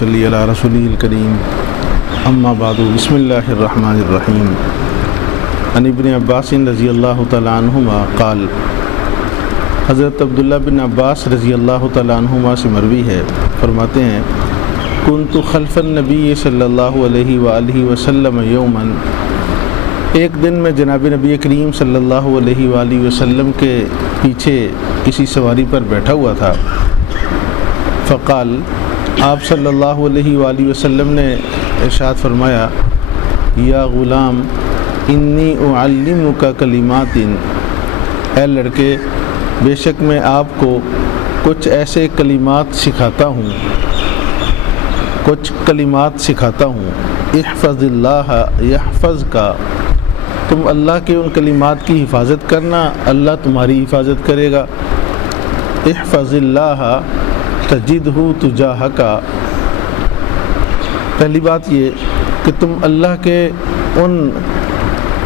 صلی علی رسولہ الکریم اما بعد بسم اللہ الرحمن الرحیم عن ابن عباس رضی اللہ تعالیٰ عنہما قال حضرت عبداللہ بن عباس رضی اللہ تعالیٰ عنہما سے مروی ہے، فرماتے ہیں کنت خلف النبی صلی اللہ علیہ وآلہ وسلم یوما، ایک دن میں جناب نبی کریم صلی اللہ علیہ وآلہ وسلم کے پیچھے کسی سواری پر بیٹھا ہوا تھا۔ فقال، آپ صلی اللہ علیہ وآلہ وسلم نے ارشاد فرمایا، یا غلام انی اعلمک کلمات، اے لڑکے بے شک میں آپ کو کچھ ایسے کلمات سکھاتا ہوں، احفظ اللہ یحفظک، تم اللہ کے ان کلمات کی حفاظت کرنا، اللہ تمہاری حفاظت کرے گا۔ احفظ اللہ تجدہ تجاہک، پہلی بات یہ کہ تم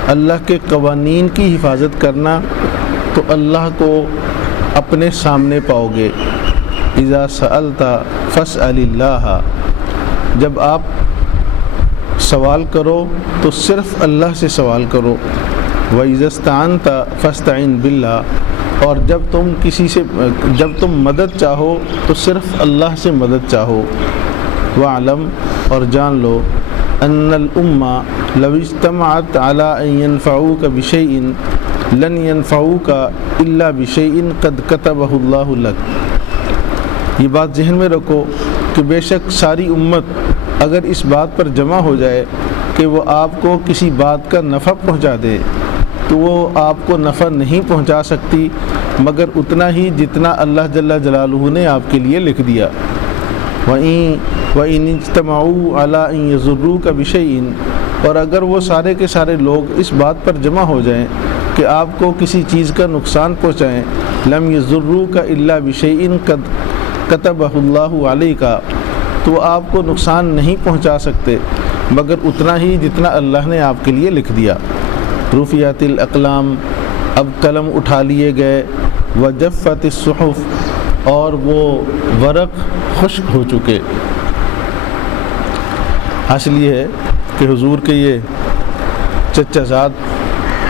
اللہ کے قوانین کی حفاظت کرنا تو اللہ کو اپنے سامنے پاؤ گے۔ اذا سألت فاسأل اللہ، جب آپ سوال کرو تو صرف اللہ سے سوال کرو۔ وَإِذَا اسْتَعَنْتَ فَاسْتَعِنْ بِاللَّهِ، اور جب تم مدد چاہو تو صرف اللہ سے مدد چاہو۔ وَاعْلَمْ، اور جان لو، أَنَّ الْأُمَّةَ لَوْ اجْتَمَعَتْ عَلَىٰ أَن يَنْفَعُوكَ بِشَيْءٍ لَن يَنْفَعُوكَ إِلَّا بِشَيْءٍ قَدْ كَتَبَهُ اللَّهُ لَكَ، یہ بات ذہن میں رکھو کہ بے شک ساری امت اگر اس بات پر جمع ہو جائے کہ وہ آپ کو کسی بات کا نفع پہنچا دے تو وہ آپ کو نفع نہیں پہنچا سکتی مگر اتنا ہی جتنا اللہ جل جلالہ نے آپ کے لیے لکھ دیا۔ وَإِنِ اجْتَمَعُوا عَلَىٰ أَن يَضُرُّوكَ بِشَيْءٍ، اور اگر وہ سارے کے سارے لوگ اس بات پر جمع ہو جائیں کہ آپ کو کسی چیز کا نقصان پہنچائیں، لَمْ يَضُرُّوكَ إِلَّا بِشَيْءٍ قَدْ كَتَبَهُ اللَّهُ عَلَيْكَ، تو آپ کو نقصان نہیں پہنچا سکتے مگر اتنا ہی جتنا اللہ نے آپ کے لیے لکھ دیا۔ رفعت الاقلام، اب قلم اٹھا لیے گئے، وجفت الصحف، اور وہ ورق خشک ہو چکے۔ حاصل یہ ہے کہ حضور کے یہ چچا زاد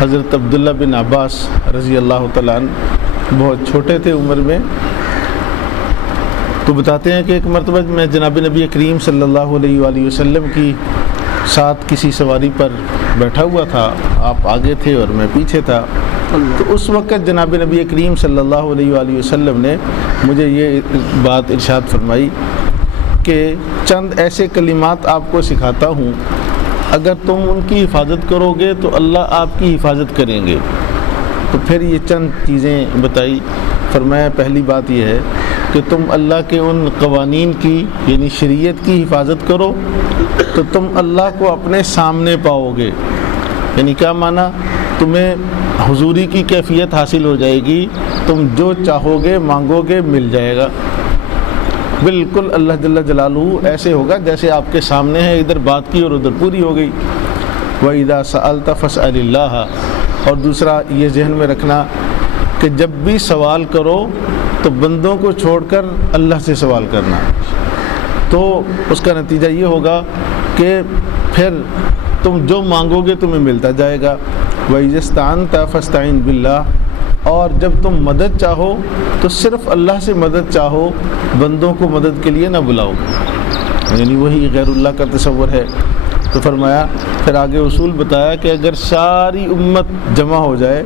حضرت عبداللہ بن عباس رضی اللہ تعالیٰ عنہ بہت چھوٹے تھے عمر میں، تو بتاتے ہیں کہ ایک مرتبہ میں جناب نبی کریم صلی اللہ علیہ وآلہ وسلم کی ساتھ کسی سواری پر بیٹھا ہوا تھا، آپ آگے تھے اور میں پیچھے تھا، تو اس وقت جناب نبی کریم صلی اللہ علیہ وآلہ وسلم نے مجھے یہ بات ارشاد فرمائی کہ چند ایسے کلمات آپ کو سکھاتا ہوں، اگر تم ان کی حفاظت کرو گے تو اللہ آپ کی حفاظت کریں گے۔ تو پھر یہ چند چیزیں بتائی، فرمایا پہلی بات یہ ہے کہ تم اللہ کے ان قوانین کی یعنی شریعت کی حفاظت کرو تو تم اللہ کو اپنے سامنے پاؤ گے۔ یعنی کیا معنی؟ تمہیں حضوری کی کیفیت حاصل ہو جائے گی، تم جو چاہو گے مانگو گے مل جائے گا، بالکل اللہ جل جلالہ ایسے ہوگا جیسے آپ کے سامنے ہے، ادھر بات کی اور ادھر پوری ہو گئی۔ وَإِذَا سَأَلْتَ فَاسْأَلِ اللَّهَ، اور دوسرا یہ ذہن میں رکھنا کہ جب بھی سوال کرو تو بندوں کو چھوڑ کر اللہ سے سوال کرنا، تو اس کا نتیجہ یہ ہوگا کہ پھر تم جو مانگو گے تمہیں ملتا جائے گا۔ وَإِذَا اسْتَعَنْتَ فَاسْتَعِنْ بِاللَّهِ، اور جب تم مدد چاہو تو صرف اللہ سے مدد چاہو، بندوں کو مدد کے لیے نہ بلاؤ، یعنی وہی غیر اللہ کا تصور ہے۔ تو فرمایا پھر آگے اصول بتایا کہ اگر ساری امت جمع ہو جائے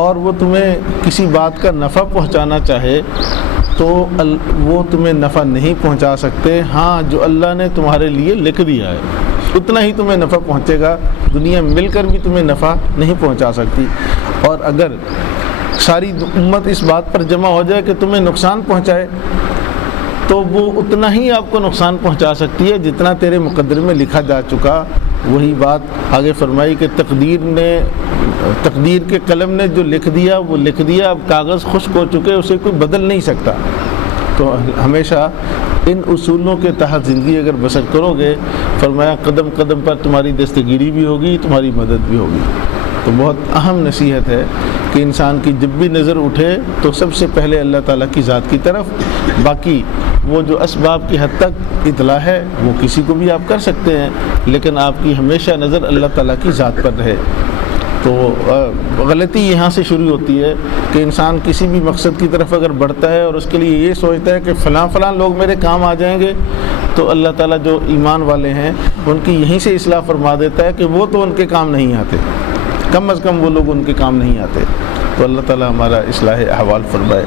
اور وہ تمہیں کسی بات کا نفع پہنچانا چاہے تو وہ تمہیں نفع نہیں پہنچا سکتے، ہاں جو اللہ نے تمہارے لیے لکھ دیا ہے اتنا ہی تمہیں نفع پہنچے گا، دنیا مل کر بھی تمہیں نفع نہیں پہنچا سکتی۔ اور اگر ساری امت اس بات پر جمع ہو جائے کہ تمہیں نقصان پہنچائے تو وہ اتنا ہی آپ کو نقصان پہنچا سکتی ہے جتنا تیرے مقدر میں لکھا جا چکا۔ وہی بات آگے فرمائی کہ تقدیر کے قلم نے جو لکھ دیا وہ لکھ دیا، اب کاغذ خشک ہو چکے، اسے کوئی بدل نہیں سکتا۔ تو ہمیشہ ان اصولوں کے تحت زندگی اگر بسر کرو گے، فرمایا قدم قدم پر تمہاری دستگیری بھی ہوگی، تمہاری مدد بھی ہوگی۔ تو بہت اہم نصیحت ہے کہ انسان کی جب بھی نظر اٹھے تو سب سے پہلے اللہ تعالیٰ کی ذات کی طرف، باقی وہ جو اسباب کی حد تک اطلاع ہے وہ کسی کو بھی آپ کر سکتے ہیں، لیکن آپ کی ہمیشہ نظر اللہ تعالیٰ کی ذات پر رہے۔ تو غلطی یہاں سے شروع ہوتی ہے کہ انسان کسی بھی مقصد کی طرف اگر بڑھتا ہے اور اس کے لیے یہ سوچتا ہے کہ فلاں فلاں لوگ میرے کام آ جائیں گے، تو اللہ تعالیٰ جو ایمان والے ہیں ان کی یہیں سے اصلاح فرما دیتا ہے کہ وہ تو ان کے کام نہیں آتے، کم از کم وہ لوگ ان کے کام نہیں آتے۔ تو اللہ تعالیٰ ہمارا اصلاح احوال فرمائے۔